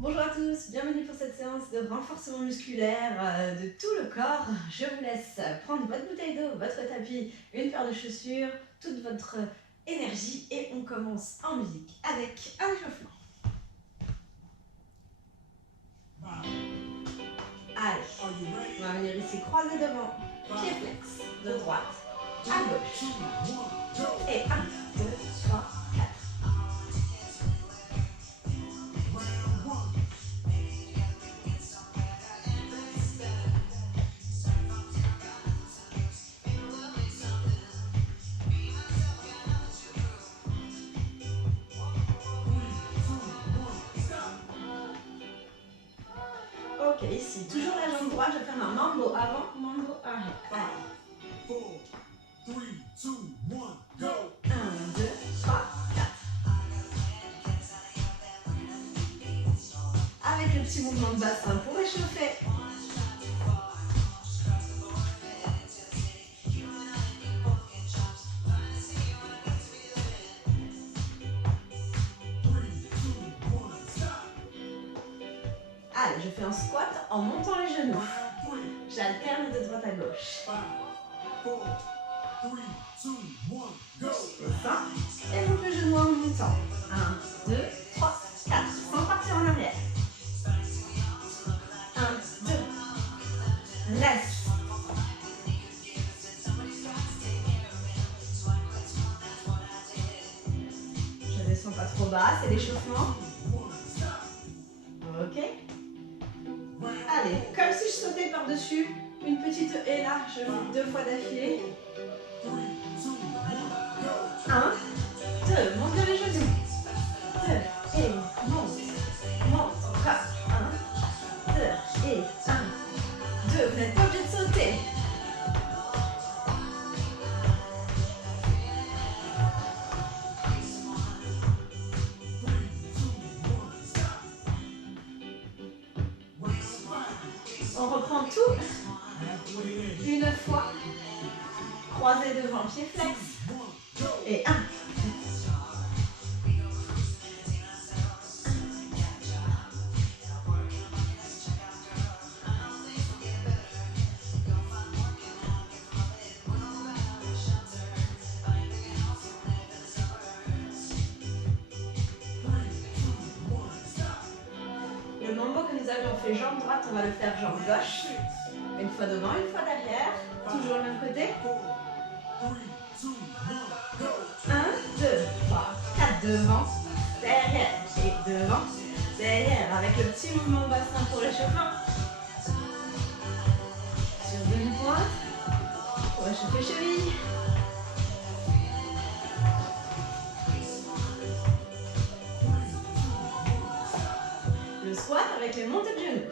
Bonjour à tous, bienvenue pour cette séance de renforcement musculaire de tout le corps. Je vous laisse prendre votre bouteille d'eau, votre tapis, une paire de chaussures, toute votre énergie et on commence en musique avec un échauffement. Allez, on va venir ici croiser devant, pied flex, de droite à gauche. Et 1, 2, 3, 4. Ok, ici, toujours la jambe droite, je vais faire un mambo avant, mambo arrière. Allez. 4, 3, 2, 1, go! 1, 2, 3, 4. Avec le petit mouvement de bassin pour échauffer. Allez, je fais un squat en montant les genoux. J'alterne de droite à gauche. C'est ça. Et donc le genou en montant. 1, 2, 3, 4. Sans partir en arrière. 1, 2. Laisse. Je descends pas trop bas, c'est l'échauffement. Ok. Allez, comme si je sautais par-dessus, une petite haie là, je fais 2 fois d'affilée. 1, 2, monte bien les genoux. 2, et monte, monte, encore. 1, 2, et 1, 2, vous n'êtes pas obligé de sauter. On reprend tout. Une fois. Croisé devant, pied flex. Et 1. Le mambo que nous avions fait jambe droite, on va le faire jambe gauche. Une fois devant, une fois derrière. Toujours le même côté. 1, 2, 3, 4 devant, derrière et devant, derrière avec le petit mouvement bassin pour l'échauffement. Sur une pointe pour échauffer cheville. Le squat avec les montées de genoux.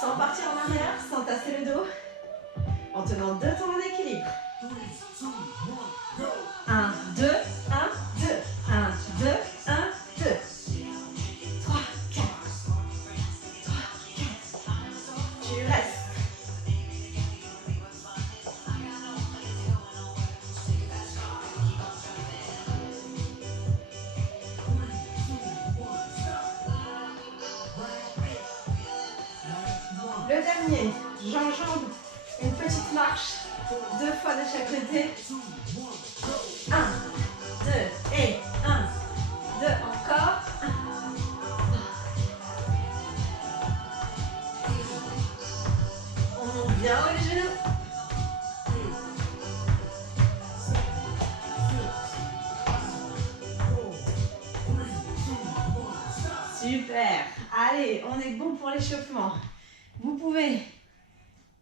Sans partir en arrière, sans tasser le dos. En tenant 2 temps en équilibre. 1, 2, 1, 2, 1, 2, 1, 2. 3, 4. 3, 4. Tu restes. Le dernier, j'enjambe une petite marche, 2 fois de chaque côté. 1, 2 et 1, 2 encore. 1. On monte bien haut les genoux. Super. Allez, on est bon pour l'échauffement. Vous pouvez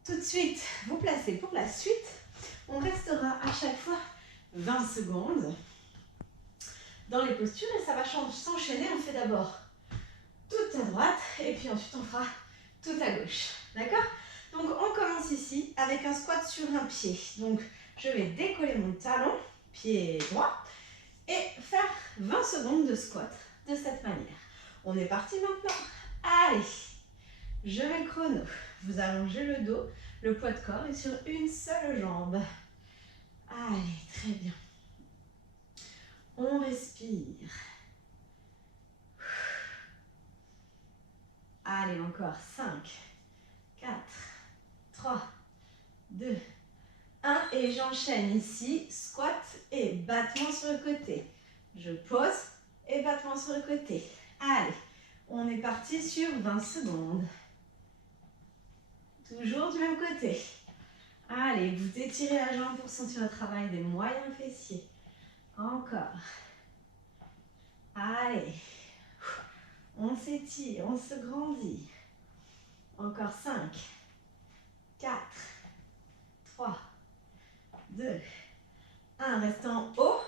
tout de suite vous placer pour la suite. On restera à chaque fois 20 secondes dans les postures et ça va s'enchaîner. On fait d'abord tout à droite et puis ensuite on fera tout à gauche. D'accord? Donc on commence ici avec un squat sur un pied. Donc je vais décoller mon talon, pied droit, et faire 20 secondes de squat de cette manière. On est parti maintenant. Allez, je mets le chrono. Vous allongez le dos, le poids de corps est sur une seule jambe. Allez, très bien. On respire. encore 5, 4, 3, 2, 1. Et j'enchaîne ici, squat et battement sur le côté. Je pose et battement sur le côté. Allez, on est parti sur 20 secondes. Toujours du même côté. Allez, vous étirez la jambe pour sentir le travail des moyens fessiers. Encore. Allez. On s'étire, on se grandit. Encore 5, 4, 3, 2, 1. Reste en haut.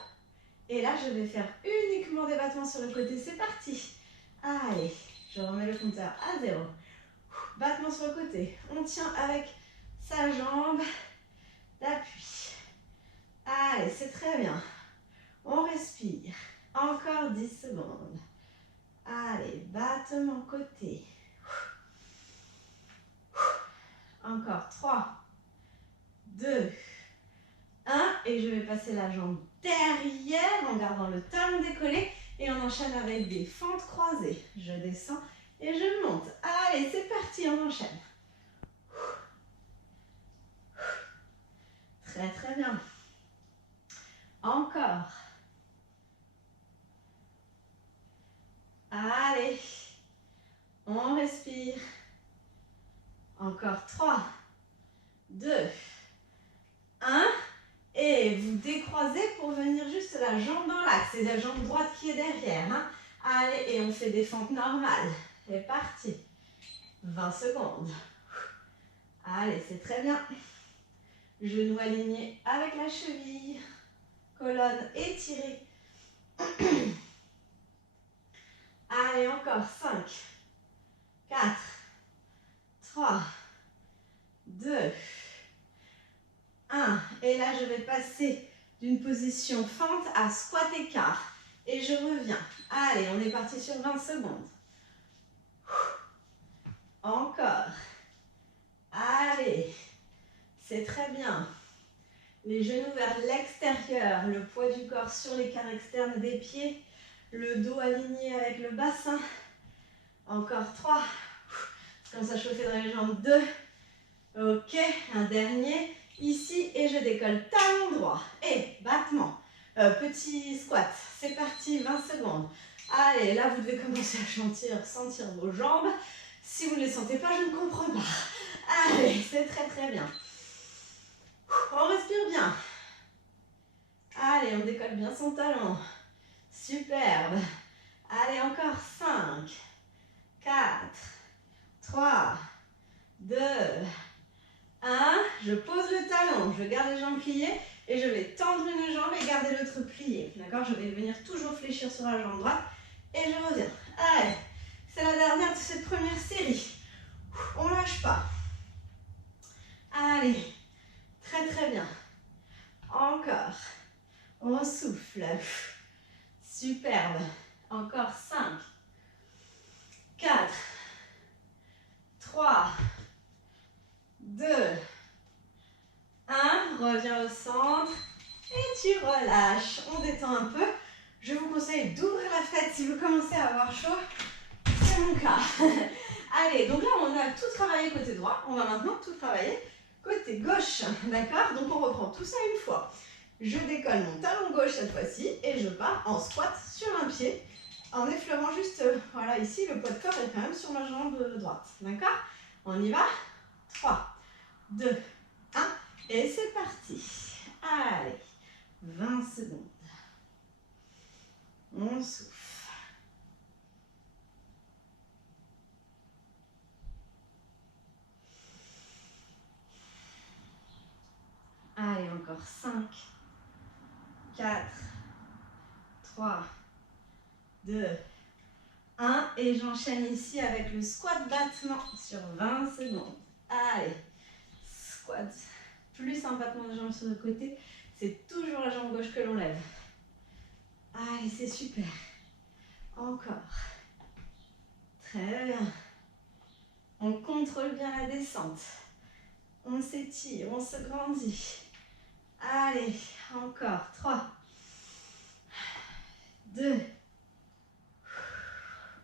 Et là, je vais faire uniquement des battements sur le côté. C'est parti. Allez, je remets le compteur à 0. Battement sur le côté. On tient avec sa jambe d'appui. Allez, c'est très bien. On respire. Encore 10 secondes. Allez, battement côté. Encore 3, 2, 1. Et je vais passer la jambe derrière en gardant le talon décollé. Et on enchaîne avec des fentes croisées. Je descends et je monte. Allez, c'est parti, on enchaîne. Très, très bien. Encore. Allez. On respire. Encore 3, 2, 1. Et vous décroisez pour venir juste la jambe dans l'axe. C'est la jambe droite qui est derrière. Hein. Allez, et on fait des fentes normales. C'est parti. 20 secondes. Allez, c'est très bien. Genoux alignés avec la cheville. Colonne étirée. Allez, encore 5, 4, 3, 2, 1. Et là, je vais passer d'une position fente à squat écart. Et je reviens. Allez, on est parti sur 20 secondes. Encore. Allez. C'est très bien. Les genoux vers l'extérieur. Le poids du corps sur l'écart externe des pieds. Le dos aligné avec le bassin. Encore 3. Je commence à chauffer dans les jambes. 2. Ok, un dernier. Ici, et je décolle talon droit. Et battement. Petit squat. C'est parti, 20 secondes. Allez, là, vous devez commencer à sentir vos jambes. Si vous ne les sentez pas, je ne comprends pas. Allez, c'est très très bien. On respire bien. Allez, on décolle bien son talon. Superbe. Allez, encore 5, 4, 3, 2, 1. Je pose le talon, je garde les jambes pliées et je vais tendre une jambe et garder l'autre pliée. D'accord? Je vais venir toujours fléchir sur la jambe droite et je reviens. Allez, c'est la dernière de cette première série. On ne lâche pas. Allez, très très bien. Encore. On souffle. Superbe. Encore 5, 4, 3, 2, 1. Reviens au centre. Et tu relâches. On détend un peu. Je vous conseille d'ouvrir la fête si vous commencez à avoir chaud. C'est mon cas. Allez, donc là, on a tout travaillé côté droit. On va maintenant tout travailler côté gauche. D'accord? Donc, on reprend tout ça une fois. Je décolle mon talon gauche cette fois-ci et je pars en squat sur un pied en effleurant juste, voilà, ici, le poids de corps est quand même sur ma jambe droite. D'accord? On y va? 3, 2, 1 et c'est parti. Allez, 20 secondes. On souffle. Allez, encore 5, 4, 3, 2, 1. Et j'enchaîne ici avec le squat battement sur 20 secondes. Allez, squat, plus un battement de jambe sur le côté. C'est toujours la jambe gauche que l'on lève. Allez, c'est super. Encore. Très bien. On contrôle bien la descente. On s'étire, on se grandit. Allez, encore. 3, 2,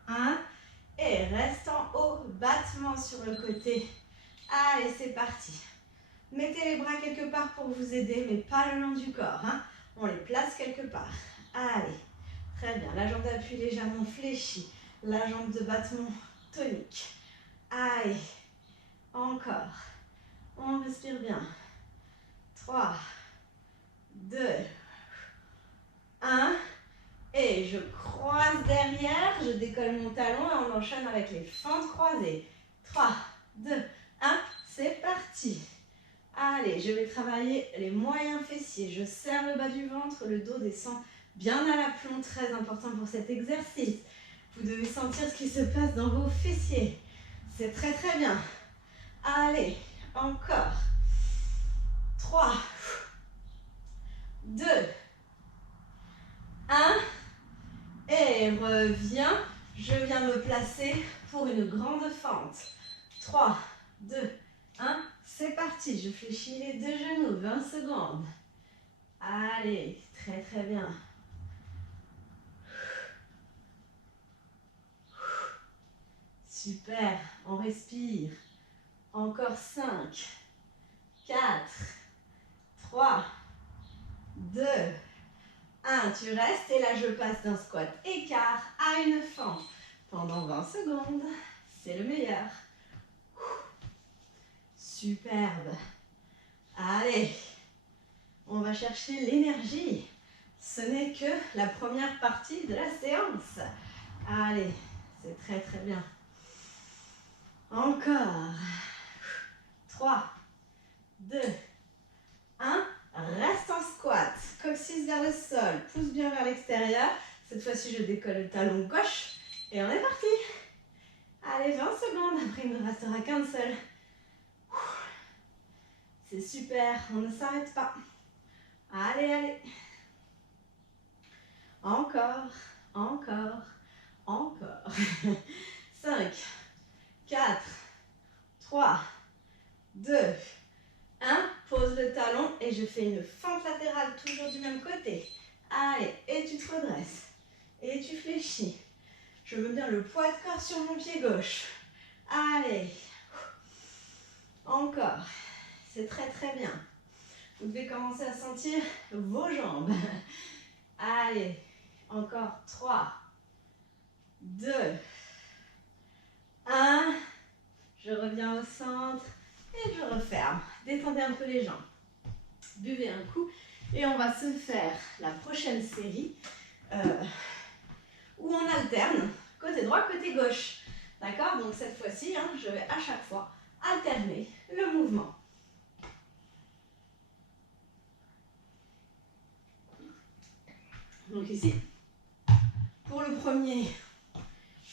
1. Et reste en haut. Battement. battements sur le côté. Allez, c'est parti. Mettez les bras quelque part pour vous aider, mais pas le long du corps. Hein. On les place quelque part. Allez, très bien. La jambe d'appui légèrement fléchie. La jambe de battement tonique. Allez, encore. On respire bien. 3, 2, 1. Et je croise derrière, je décolle mon talon et on enchaîne avec les fentes croisées. 3, 2, 1, c'est parti. Allez, je vais travailler les moyens fessiers. Je serre le bas du ventre, le dos descend bien à l'aplomb, très important pour cet exercice. Vous devez sentir ce qui se passe dans vos fessiers. C'est très très bien. Allez, encore. 3, 2, 1. Et reviens. Je viens me placer pour une grande fente. 3, 2, 1. C'est parti. Je fléchis les deux genoux. 20 secondes. Allez, très très bien. Super. On respire. Encore 5, 4, 3, 2, 1, tu restes et là je passe d'un squat écart à une fente pendant 20 secondes. C'est le meilleur. Superbe. Allez, on va chercher l'énergie. Ce n'est que la première partie de la séance. Allez, c'est très très bien. Encore. 3, 2, 1. Reste en squat, coccyx vers le sol, pouce bien vers l'extérieur. Cette fois-ci, je décolle le talon gauche et on est parti. Allez, 20 secondes, après il ne restera qu'un seul. C'est super, on ne s'arrête pas. Allez, allez. Encore, encore, encore. 5, 4, 3, 2, 1, pose le talon et je fais une fente latérale toujours du même côté. Allez, et tu te redresses. Et tu fléchis. Je veux bien le poids de corps sur mon pied gauche. Allez. Encore. C'est très très bien. Vous devez commencer à sentir vos jambes. Allez. Encore 3, 2, 1. Je reviens au centre. Et je referme. Détendez un peu les jambes. Buvez un coup. Et on va se faire la prochaine série où on alterne côté droit, côté gauche. D'accord? Donc cette fois-ci, je vais à chaque fois alterner le mouvement. Donc ici, pour le premier,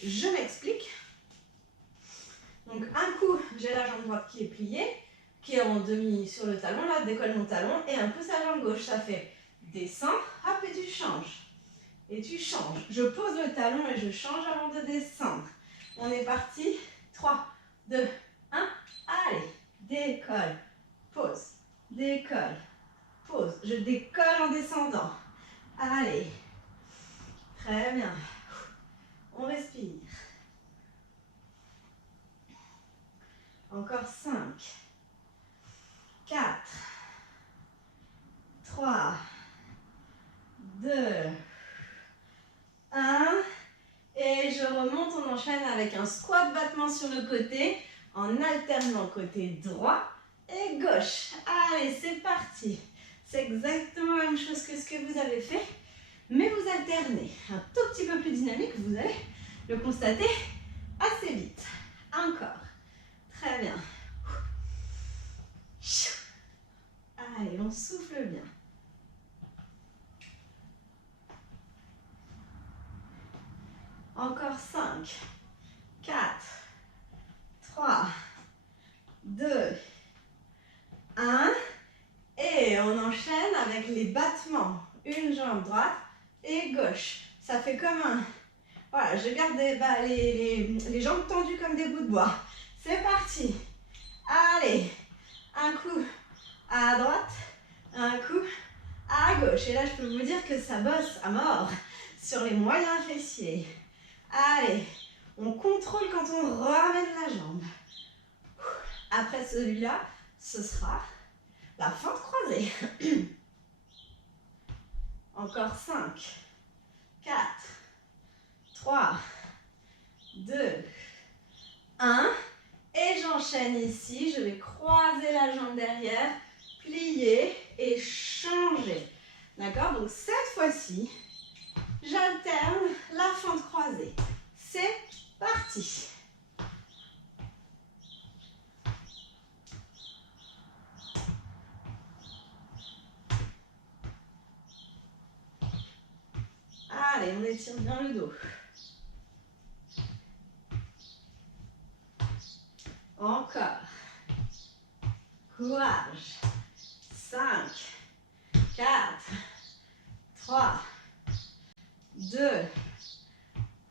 je m'explique. Donc un coup, j'ai la jambe droite qui est pliée, qui est en demi sur le talon, là, décolle mon talon, et un coup sa jambe gauche, ça fait descends, hop, et tu changes. Et tu changes. Je pose le talon et je change avant de descendre. On est parti. 3, 2, 1. Allez, décolle, pose, décolle, pose. Je décolle en descendant. Allez, très bien. On respire. Encore 5, 4, 3, 2, 1. Et je remonte, on enchaîne avec un squat battement sur le côté, en alternant côté droit et gauche. Allez, c'est parti. C'est exactement la même chose que ce que vous avez fait, mais vous alternez. Un tout petit peu plus dynamique, vous allez le constater assez vite. Encore. Très bien. Allez, on souffle bien. Encore 5, 4, 3, 2, 1. Et on enchaîne avec les battements. Une jambe droite et gauche. Ça fait comme un... Voilà, je garde les jambes tendues comme des bouts de bois. C'est parti. Allez. Un coup à droite, un coup à gauche. Et là, je peux vous dire que ça bosse à mort sur les moyens fessiers. Allez, on contrôle quand on ramène la jambe. Après celui-là, ce sera la fente croisée. Encore 5, 4, 3, 2, 1. Et j'enchaîne ici. Je vais croiser la jambe derrière, plier et changer. D'accord? Donc cette fois-ci, j'alterne la fente croisée. C'est parti. Allez, on étire bien le dos. Encore. Courage. 5, 4, 3, 2,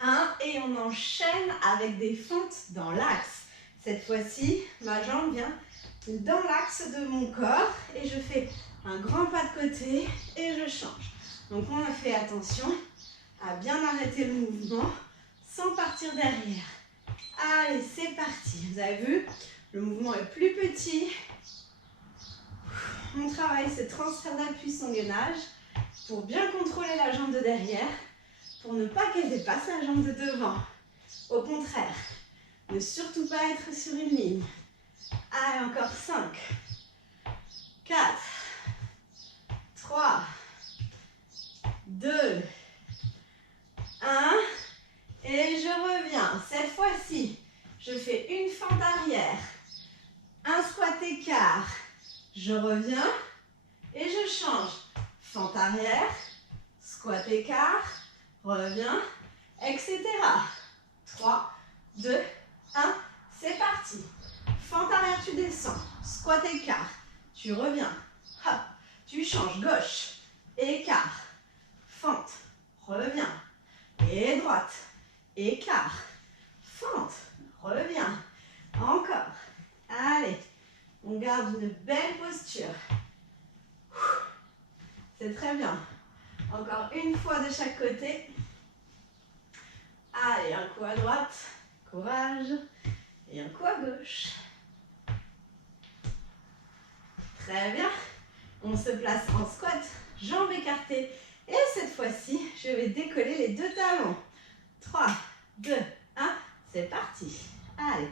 1. Et on enchaîne avec des fentes dans l'axe. Cette fois-ci, ma jambe vient dans l'axe de mon corps et je fais un grand pas de côté et je change. Donc on a fait attention à bien arrêter le mouvement sans partir derrière. Allez, c'est parti. Vous avez vu, le mouvement est plus petit. On travaille ce transfert d'appui sans gainage pour bien contrôler la jambe de derrière, pour ne pas qu'elle dépasse la jambe de devant. Au contraire, ne surtout pas être sur une ligne. Allez, encore 5, 4, 3, 2, 1. Et je reviens. Cette fois-ci, je fais une fente arrière, un squat écart. Je reviens et je change. Fente arrière, squat écart, reviens, etc. 3, 2, 1, c'est parti. Fente arrière, tu descends. Squat écart, tu reviens. Hop, tu changes. Gauche, écart, fente, reviens. Et droite, écart, fente, reviens. Encore. Allez, on garde une belle posture. C'est très bien. Encore une fois de chaque côté. Allez, un coup à droite, courage. Et un coup à gauche. Très bien. On se place en squat, jambes écartées. Et cette fois-ci, je vais décoller les deux talons. 3, 2, 1, c'est parti. Allez,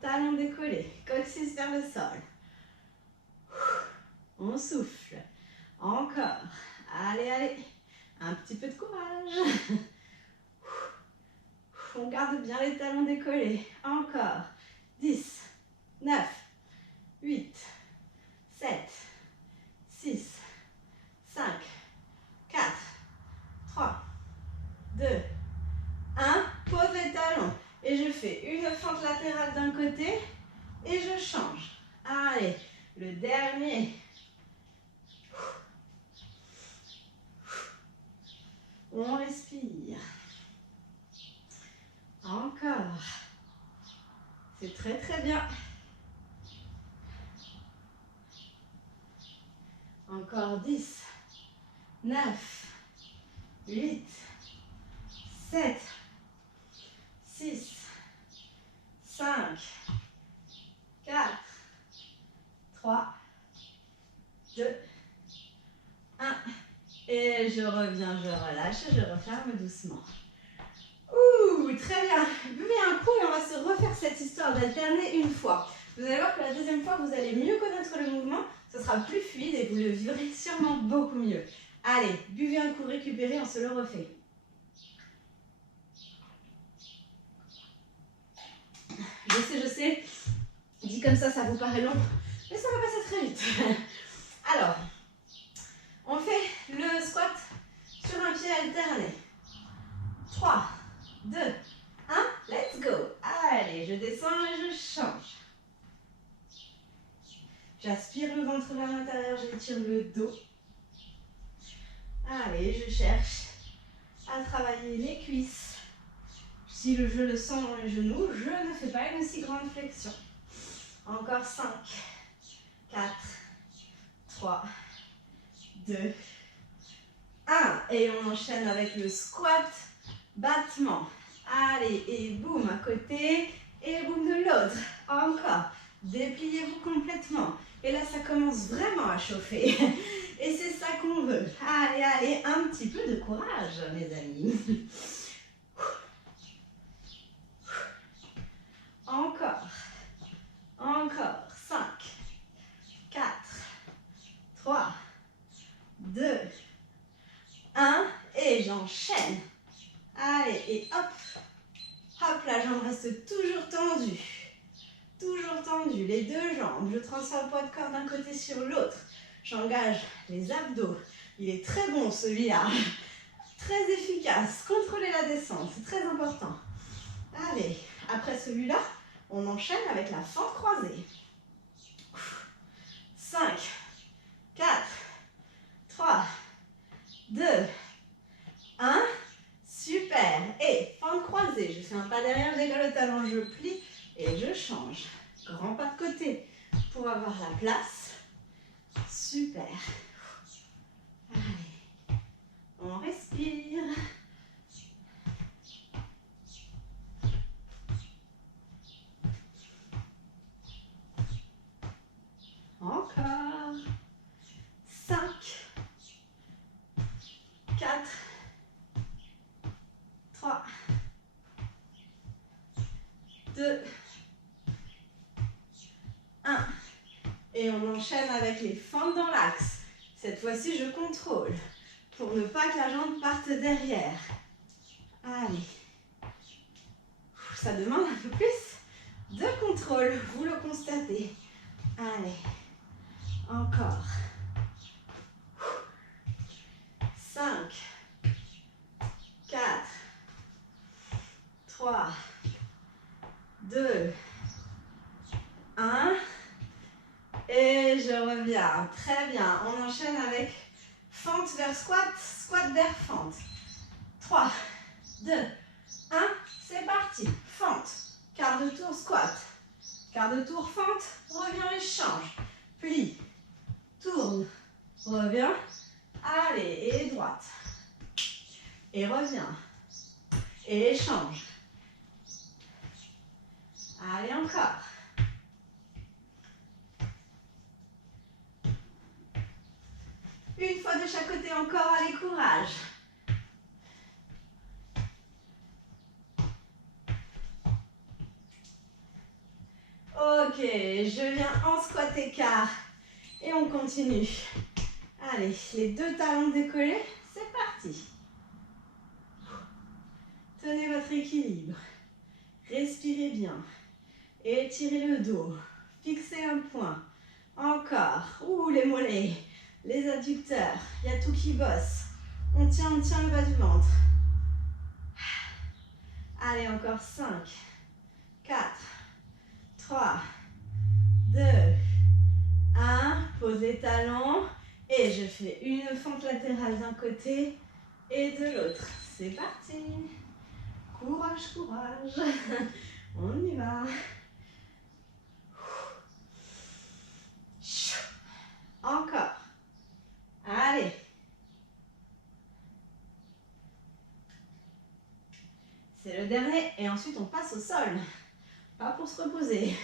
talons décollés, coccyx vers le sol. On souffle. Encore. Allez, allez. Un petit peu de courage. On garde bien les talons décollés. Encore. 10, 9, 8, 7, 6, 5, 4, 3, 2, 1. Pose les talons. Et je fais une fente latérale d'un côté et je change. Allez, le dernier. On respire. Encore. C'est très très bien. Encore 10, 9, 8, 7, 6, 5, 4, 3, 2, 1. Et je reviens, je relâche, je referme doucement. Ouh, très bien. Buvez un coup et on va se refaire cette histoire d'alterner une fois. Vous allez voir que la deuxième fois, vous allez mieux connaître le mouvement. Ce sera plus fluide et vous le vivrez sûrement beaucoup mieux. Allez, buvez un coup, récupérez, on se le refait. Je sais, dit comme ça vous paraît long, mais ça va passer très vite. Alors, on fait le squat sur un pied alterné. 3, 2, 1, let's go. Allez, je descends et je change. J'aspire le ventre vers l'intérieur, j'étire le dos. Allez, je cherche à travailler les cuisses. Si je le sens dans les genoux, je ne fais pas une si grande flexion. Encore 5, 4, 3, 2, 1. Et on enchaîne avec le squat, battement. Allez, et boum, à côté, et boum de l'autre. Encore. Dépliez-vous complètement. Et là, ça commence vraiment à chauffer. Et c'est ça qu'on veut. Allez, allez, un petit peu de courage, mes amis. Encore. Encore. 5, 4, 3, 2, 1. Et j'enchaîne. Allez, et hop. Hop, la jambe reste toujours tendue. Toujours tendue. Les deux jambes. Je transfère le poids de corps d'un côté sur l'autre. J'engage les abdos. Il est très bon celui-là. Très efficace. Contrôlez la descente. C'est très important. Allez, après celui-là, on enchaîne avec la fente croisée. 5, 4, 3, 2, 1. Super. Et fente croisée. Je fais un pas derrière, j'égale le talon, je plie et je change. Grand pas de côté pour avoir la place. Super. Allez. On respire. Encore. 5, 4, 3, 2, 1. Et on enchaîne avec les fentes dans l'axe. Cette fois-ci, je contrôle pour ne pas que la jambe parte derrière. Allez. Ça demande un peu plus de contrôle, vous le constatez. Allez. Encore. 5, 4, 3, 2, 1. Et je reviens. Très bien. On enchaîne avec fente vers squat, squat vers fente. 3, 2, 1. C'est parti. Fente. Quart de tour, squat. Quart de tour, fente. Reviens et change. Plie. Tourne. Reviens. Allez. Et droite. Et reviens. Et change. Allez, encore. Une fois de chaque côté encore, allez, courage. Ok, je viens en squat écart et on continue. Allez, les deux talons décollés, c'est parti. Tenez votre équilibre. Respirez bien. Étirez le dos. Fixez un point. Encore. Ouh, les mollets, les adducteurs. Il y a tout qui bosse. On tient le bas du ventre. Allez, encore 5, 4, 3, 2, 1. Pose les talons. Et je fais une fente latérale d'un côté et de l'autre. C'est parti. Courage, courage. On y va. Encore. Allez. C'est le dernier et ensuite on passe au sol. Pas pour se reposer.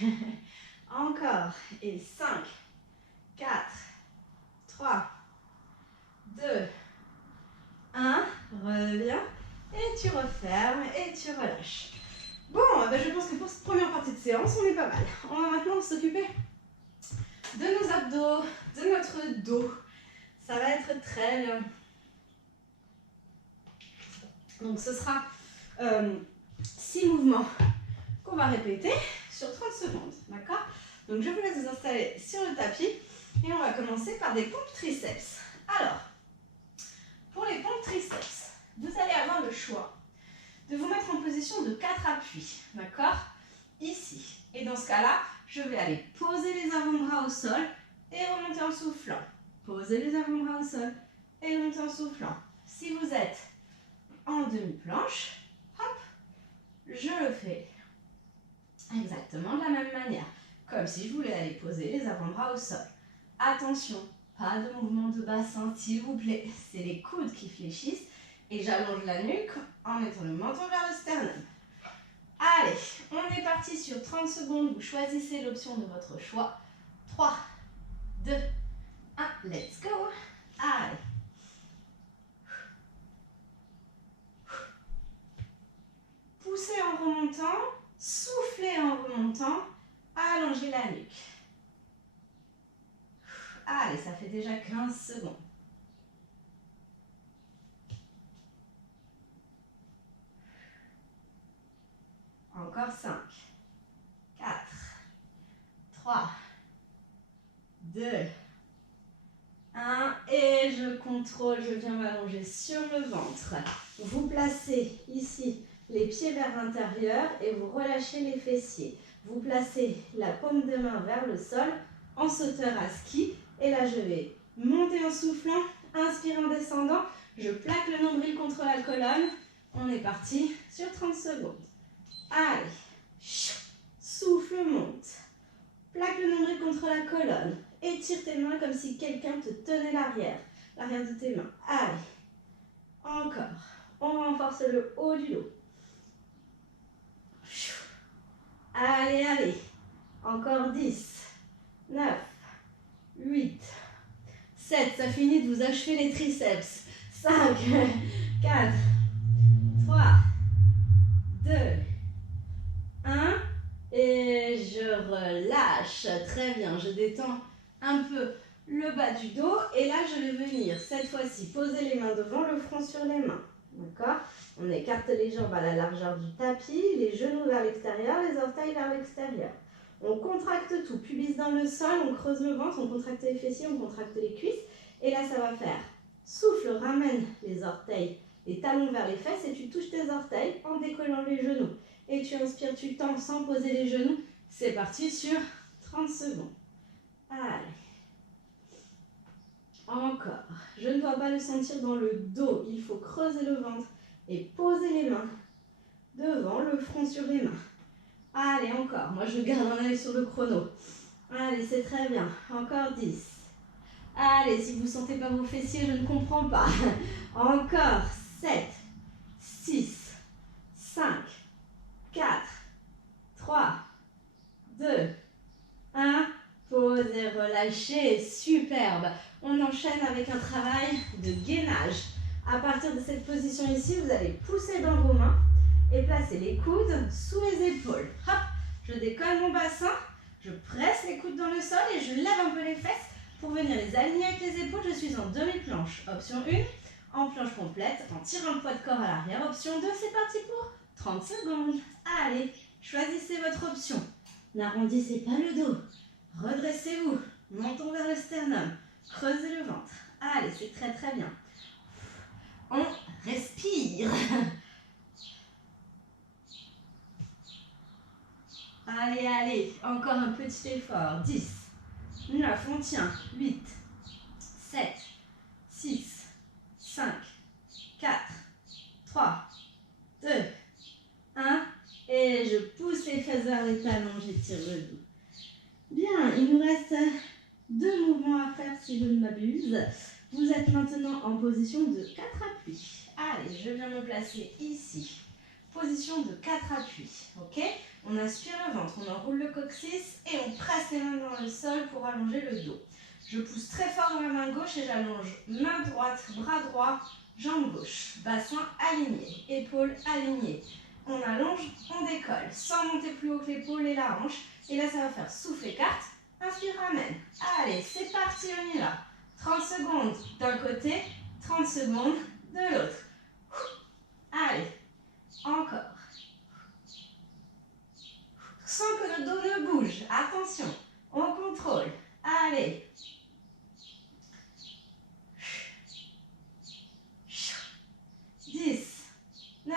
Encore. Et 5, 4, 3, 2, 1. Reviens. Et tu refermes et tu relâches. Bon, ben je pense que pour cette première partie de séance, on est pas mal. On va maintenant s'occuper de nos abdos, de notre dos. Ça va être très bien. Donc ce sera 6 mouvements qu'on va répéter sur 30 secondes. D'accord? Donc je vous laisse vous installer sur le tapis et on va commencer par des pompes triceps. Alors, pour les pompes triceps, vous allez avoir le choix de vous mettre en position de 4 appuis. D'accord? Ici. Et dans ce cas-là, je vais aller poser les avant-bras au sol et remonter en soufflant. Poser les avant-bras au sol et remonter en soufflant. Si vous êtes en demi-planche, hop, je le fais exactement de la même manière. Comme si je voulais aller poser les avant-bras au sol. Attention, pas de mouvement de bassin, s'il vous plaît. C'est les coudes qui fléchissent et j'allonge la nuque en mettant le menton vers le sternum. Allez, on est parti sur 30 secondes. Vous choisissez l'option de votre choix. 3, 2, 1, let's go. Allez. Poussez en remontant, soufflez en remontant, allongez la nuque. Allez, ça fait déjà 15 secondes. Encore 5, 4, 3, 2, 1. Et je contrôle, je viens m'allonger sur le ventre. Vous placez ici les pieds vers l'intérieur et vous relâchez les fessiers. Vous placez la paume de main vers le sol en sauteur à ski. Et là, je vais monter en soufflant, inspire en descendant. Je plaque le nombril contre la colonne. On est parti sur 30 secondes. Allez, souffle, monte. Plaque le nombril contre la colonne. Étire tes mains comme si quelqu'un te tenait l'arrière de tes mains. Allez, encore. On renforce le haut du dos. Allez, allez. Encore 10, 9, 8, 7. Ça finit de vous achever les triceps. 5, 4, 3, 2, 1. Et je relâche. Très bien. Je détends un peu le bas du dos. Et là, je vais venir, cette fois-ci, poser les mains devant, le front sur les mains. D'accord? On écarte les jambes à la largeur du tapis, les genoux vers l'extérieur, les orteils vers l'extérieur. On contracte tout, pubis dans le sol, on creuse le ventre, on contracte les fessiers, on contracte les cuisses. Et là, ça va faire souffle, ramène les orteils, les talons vers les fesses et tu touches tes orteils en décollant les genoux. Et tu inspires, tu tends sans poser les genoux. C'est parti sur 30 secondes. Allez. Encore. Je ne dois pas le sentir dans le dos. Il faut creuser le ventre et poser les mains devant, le front sur les mains. Allez, encore. Moi, je garde un œil sur le chrono. Allez, c'est très bien. Encore 10. Allez, si vous ne sentez pas vos fessiers, je ne comprends pas. Encore 7, 6, 5, 4, 3, 2, 1. Posez, relâchez. Superbe. On enchaîne avec un travail de gainage. À partir de cette position ici, vous allez pousser dans vos mains et placer les coudes sous les épaules. Hop, je décolle mon bassin, je presse les coudes dans le sol et je lève un peu les fesses pour venir les aligner avec les épaules. Je suis en demi-planche. Option 1, en planche complète, en tirant le poids de corps à l'arrière. Option 2, c'est parti pour 30 secondes. Allez, choisissez votre option. N'arrondissez pas le dos. Redressez-vous. Montons vers le sternum. Creusez le ventre. Allez, c'est très très bien. On respire. Allez, allez. Encore un petit effort. 10, 9, on tient. 8, 7, 6, 5, 4, 3, 2, 1. Et je pousse les fesses vers les talons. J'étire le dos. Bien, il nous reste 2 mouvements à faire si je ne m'abuse. Vous êtes maintenant en position de 4 appuis. Allez, je viens me placer ici. Position de 4 appuis. Ok? On aspire le ventre, on enroule le coccyx et on presse les mains dans le sol pour allonger le dos. Je pousse très fort dans la main gauche et j'allonge main droite, bras droit, jambe gauche. Bassin aligné, épaules alignées. On allonge, on décolle, sans monter plus haut que l'épaule et la hanche. Et là, ça va faire souffle écarte, inspire, ramène. Allez, c'est parti, on y va. 30 secondes d'un côté, 30 secondes de l'autre. Allez, encore. Sans que le dos ne bouge. Attention, on contrôle. Allez. 10, 9,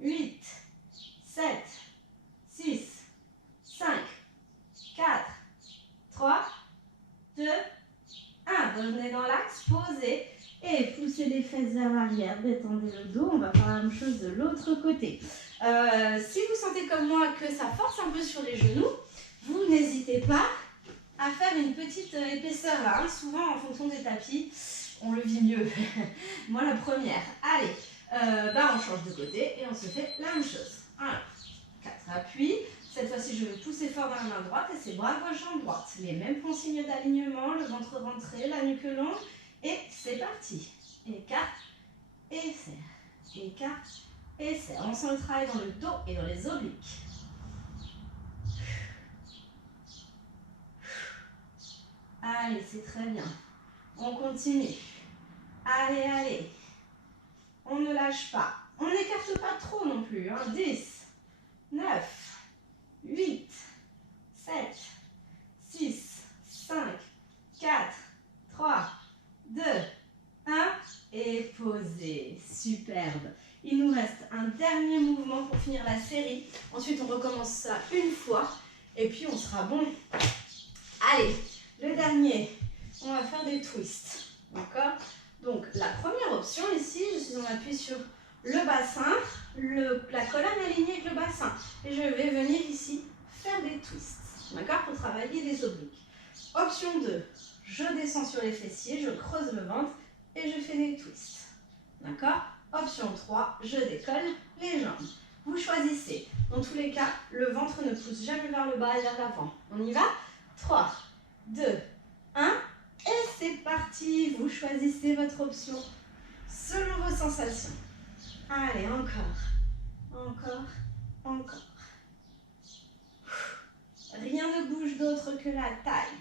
8, 7, 6, 5, 4, 3, 2, 1. Revenez dans l'axe, posez et poussez les fesses vers l'arrière. Détendez le dos. On va faire la même chose de l'autre côté. Si vous sentez comme moi que ça force un peu sur les genoux, vous n'hésitez pas à faire une petite épaisseur. Hein. Souvent, en fonction des tapis, on le vit mieux. Moi, la première. Allez, on change de côté et on se fait la même chose. Voilà. appuis. Cette fois-ci, je vais pousser fort dans la main droite et c'est bras gauche, jambe droite. Les mêmes consignes d'alignement, le ventre rentré, la nuque longue. Et c'est parti. Écarte et serre. Écarte et serre. On sent le travail dans le dos et dans les obliques. Allez, c'est très bien. On continue. Allez, allez. On ne lâche pas. On n'écarte pas trop non plus. 10, 9, 8, 7, 6, 5, 4, 3, 2, 1. Et posez. Superbe. Il nous reste un dernier mouvement pour finir la série. Ensuite, on recommence ça une fois. Et puis, on sera bon. Allez, le dernier. On va faire des twists. D'accord? Donc, la première option ici, je suis en appui sur le bassin, la colonne alignée avec le bassin. Et je vais venir ici faire des twists. D'accord? Pour travailler les obliques. Option 2, je descends sur les fessiers, je creuse le ventre et je fais des twists. D'accord? Option 3, je décolle les jambes. Vous choisissez. Dans tous les cas, le ventre ne pousse jamais vers le bas et vers l'avant. On y va? 3, 2, 1. Et c'est parti. Vous choisissez votre option selon vos sensations. Allez, encore. Encore. Encore. Rien ne bouge d'autre que la taille.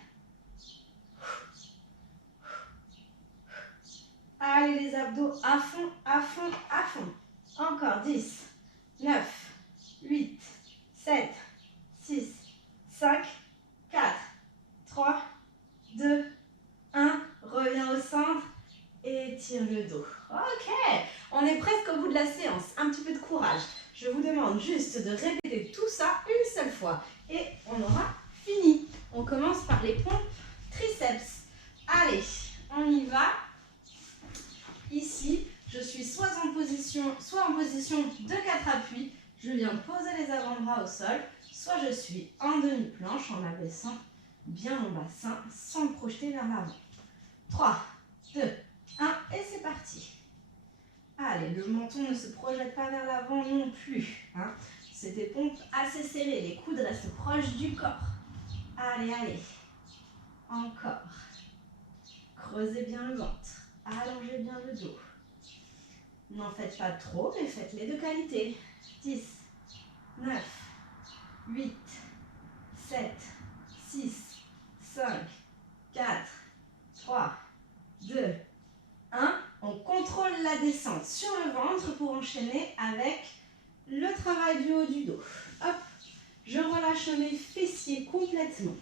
Allez, les abdos à fond, à fond, à fond. Encore 10, 9, 8, 7, 6, 5, 4, 3, 2, 1. Reviens au centre et étire le dos. Ok, on est presque au bout de la séance. Un petit peu de courage. Je vous demande juste de répéter tout ça une seule fois. Et on aura fini. On commence par les pompes triceps. Allez, on y va. Ici, je suis soit en position de 4 appuis, je viens poser les avant-bras au sol, soit je suis en demi-planche en abaissant bien mon bassin sans me projeter vers l'avant. 3, 2, 1 et c'est parti. Allez, le menton ne se projette pas vers l'avant non plus. C'est des pompes assez serrées, les coudes restent proches du corps. Allez, allez. Encore. Creusez bien le ventre. Allongez bien le dos. N'en faites pas trop, mais faites-les de qualité. 10, 9, 8, 7, 6, 5, 4, 3, 2, 1. On contrôle la descente sur le ventre pour enchaîner avec le travail du haut du dos. Hop, je relâche mes fessiers complètement.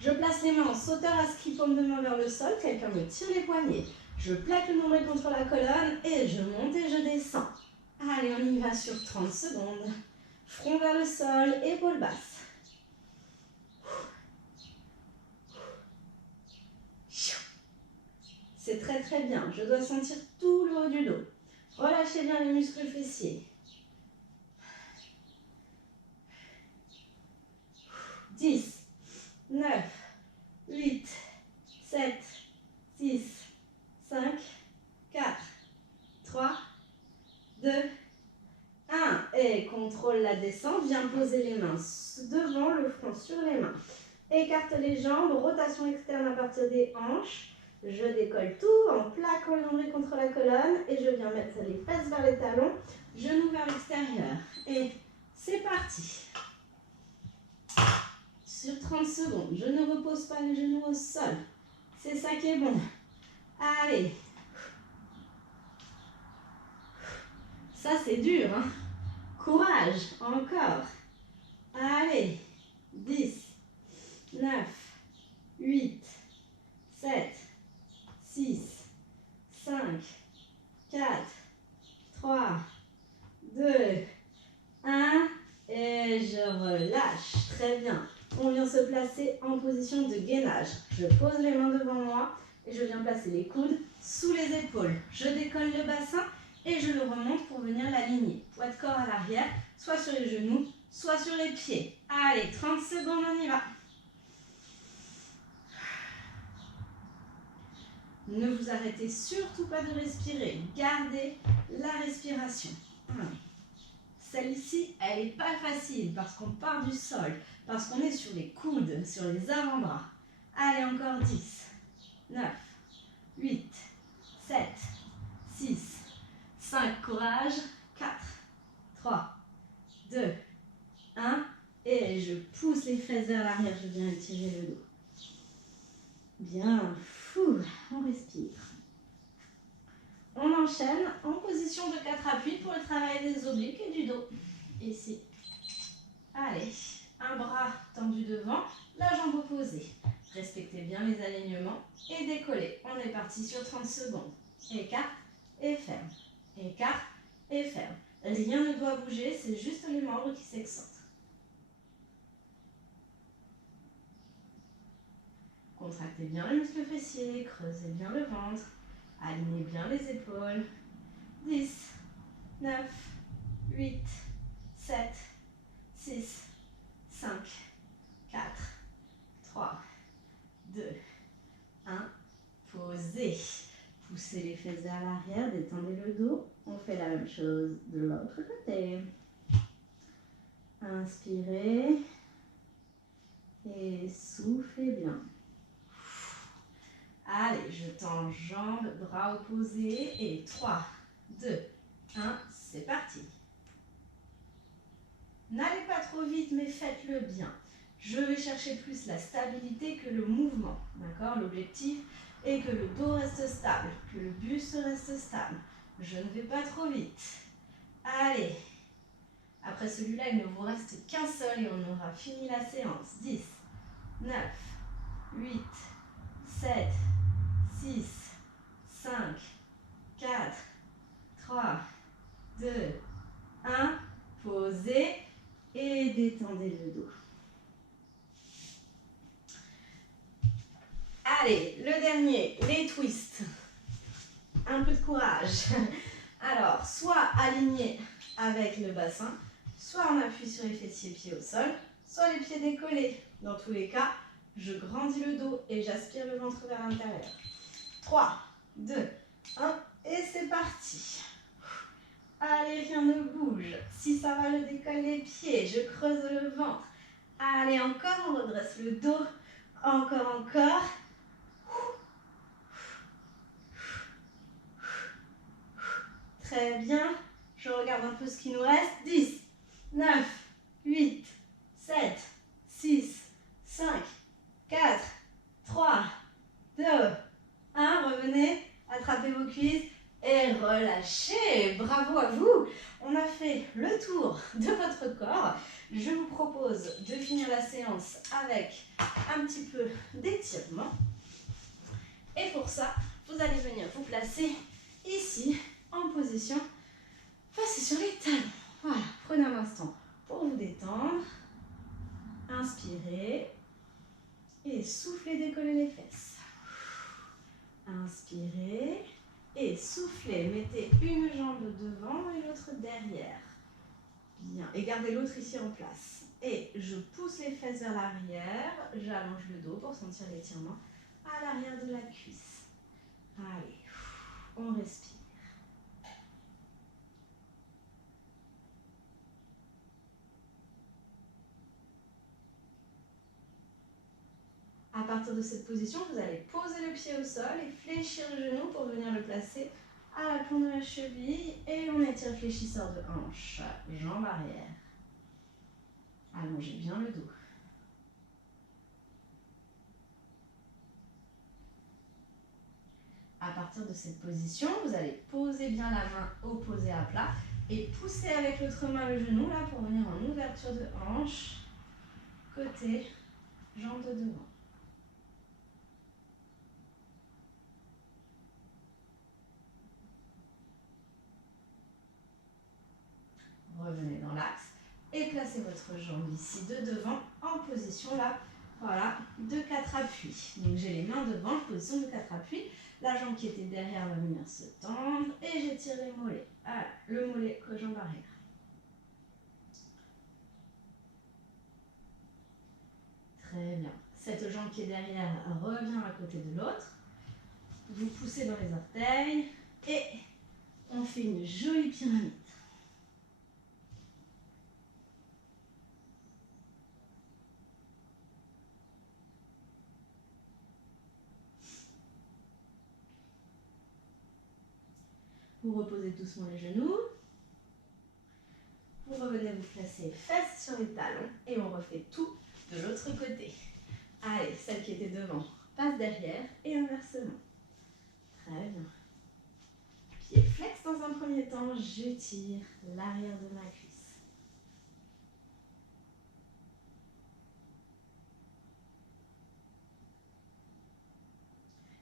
Je place les mains en sauteur à ski, paume de main vers le sol. Quelqu'un me tire les poignets. Je plaque le nombril contre la colonne et je monte et je descends. Allez, on y va sur 30 secondes. Front vers le sol, épaules basses. C'est très très bien. Je dois sentir tout le haut du dos. Relâchez bien les muscles fessiers. 10, 9, 8, 7, 6, 5, 4, 3, 2, 1. Et contrôle la descente. Viens poser les mains devant, le front sur les mains. Écarte les jambes, rotation externe à partir des hanches. Je décolle tout en plaquant le nombril contre la colonne et je viens mettre les fesses vers les talons, genoux vers l'extérieur. Et c'est parti. Sur 30 secondes, je ne repose pas les genoux au sol. C'est ça qui est bon. Allez. Ça, c'est dur, hein? Courage. Encore. Allez. 10, 9, 8, 7, 6, 5, 4, 3, 2, 1. Et je relâche. Très bien. On vient se placer en position de gainage. Je pose les mains devant moi et je viens placer les coudes sous les épaules. Je décolle le bassin et je le remonte pour venir l'aligner. Poids de corps à l'arrière, soit sur les genoux, soit sur les pieds. Allez, 30 secondes, on y va. Ne vous arrêtez surtout pas de respirer. Gardez la respiration. Celle-ci, elle n'est pas facile parce qu'on part du sol, parce qu'on est sur les coudes, sur les avant-bras. Allez, encore 10, 9, 8, 7, 6, 5, courage, 4, 3, 2, 1. Et je pousse les fesses vers l'arrière, je viens étirer le dos. Bien, fou, on respire. On enchaîne en position de 4 appuis pour le travail des obliques et du dos. Ici. Allez, un bras tendu devant, la jambe opposée. Respectez bien les alignements et décollez. On est parti sur 30 secondes. Écarte et ferme. Écarte et ferme. Rien ne doit bouger, c'est juste les membres qui s'excentrent. Contractez bien les muscles fessiers, creusez bien le ventre, alignez bien les épaules. 10, 9, 8, 7, 6, 5, 4, 3, 2, 1. Posez. Poussez les fesses vers l'arrière, détendez le dos. On fait la même chose de l'autre côté. Inspirez et soufflez bien. Allez, je tends jambes, bras opposés et 3, 2, 1, c'est parti. N'allez pas trop vite, mais faites-le bien. Je vais chercher plus la stabilité que le mouvement, d'accord? L'objectif est que le dos reste stable, que le buste reste stable. Je ne vais pas trop vite. Allez. Après celui-là, il ne vous reste qu'un seul et on aura fini la séance. 10, 9, 8, 7, 6, 5, 4, 3, 2, 1. Posez et détendez le dos. Allez, le dernier, les twists. Un peu de courage. Alors, soit aligné avec le bassin, soit on appuie sur les fessiers, pieds au sol, soit les pieds décollés. Dans tous les cas, je grandis le dos et j'aspire le ventre vers l'intérieur. 3, 2, 1 et c'est parti. Allez, rien ne bouge. Si ça va, je décolle les pieds, je creuse le ventre. Allez, encore, on redresse le dos. Encore. Très bien. Je regarde un peu ce qui nous reste. 10, 9, 8, 7, 6, 5, 4, 3, 2, 1. Revenez, attrapez vos cuisses et relâchez. Bravo à vous. On a fait le tour de votre corps. Je vous propose de finir la séance avec un petit peu d'étirement. Et pour ça, vous allez venir vous placer ici en position placée sur les talons. Voilà, prenez un instant pour vous détendre. Inspirez et soufflez, décollez les fesses. Inspirez et soufflez. Mettez une jambe devant et l'autre derrière. Bien. Et gardez l'autre ici en place. Et je pousse les fesses vers l'arrière. J'allonge le dos pour sentir l'étirement à l'arrière de la cuisse. Allez, on respire. À partir de cette position, vous allez poser le pied au sol et fléchir le genou pour venir le placer à la pointe de la cheville. Et on étire fléchisseur de hanche, jambe arrière. Allongez bien le dos. À partir de cette position, vous allez poser bien la main opposée à plat et pousser avec l'autre main le genou là pour venir en ouverture de hanche, côté, jambe de devant. Revenez dans l'axe et placez votre jambe ici de devant en position là, voilà, de 4 appuis. Donc j'ai les mains devant, position de 4 appuis. La jambe qui était derrière va venir se tendre et j'étire les mollets. Voilà, le mollet, jambe arrière. Très bien. Cette jambe qui est derrière revient à côté de l'autre. Vous poussez dans les orteils et on fait une jolie pyramide. Vous reposez doucement les genoux. Vous revenez vous placer fesses sur les talons et on refait tout de l'autre côté. Allez, celle qui était devant passe derrière et inversement. Très bien. Pied flex dans un premier temps, j'étire l'arrière de ma cuisse.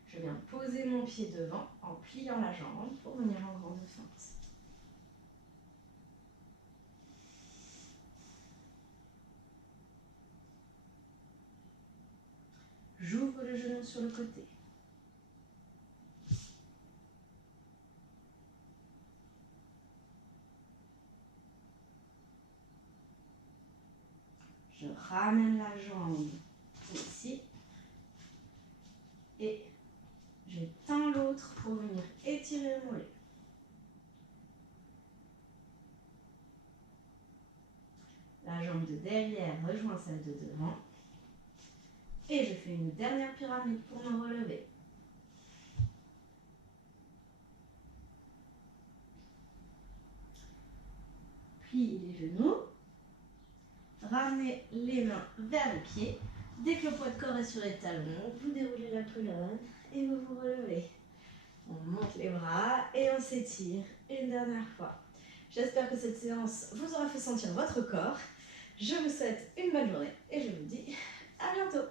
Je viens poser mon pied devant en pliant la jambe pour venir en grande fente. J'ouvre le genou sur le côté. Je ramène la jambe ici et je tends l'autre pour venir étirer le mollet. La jambe de derrière rejoint celle de devant. Et je fais une dernière pyramide pour me relever. Pliez les genoux. Ramenez les mains vers les pieds. Dès que le poids de corps est sur les talons, vous déroulez la colonne et vous vous relevez. On monte les bras et on s'étire une dernière fois. J'espère que cette séance vous aura fait sentir votre corps. Je vous souhaite une bonne journée et je vous dis à bientôt.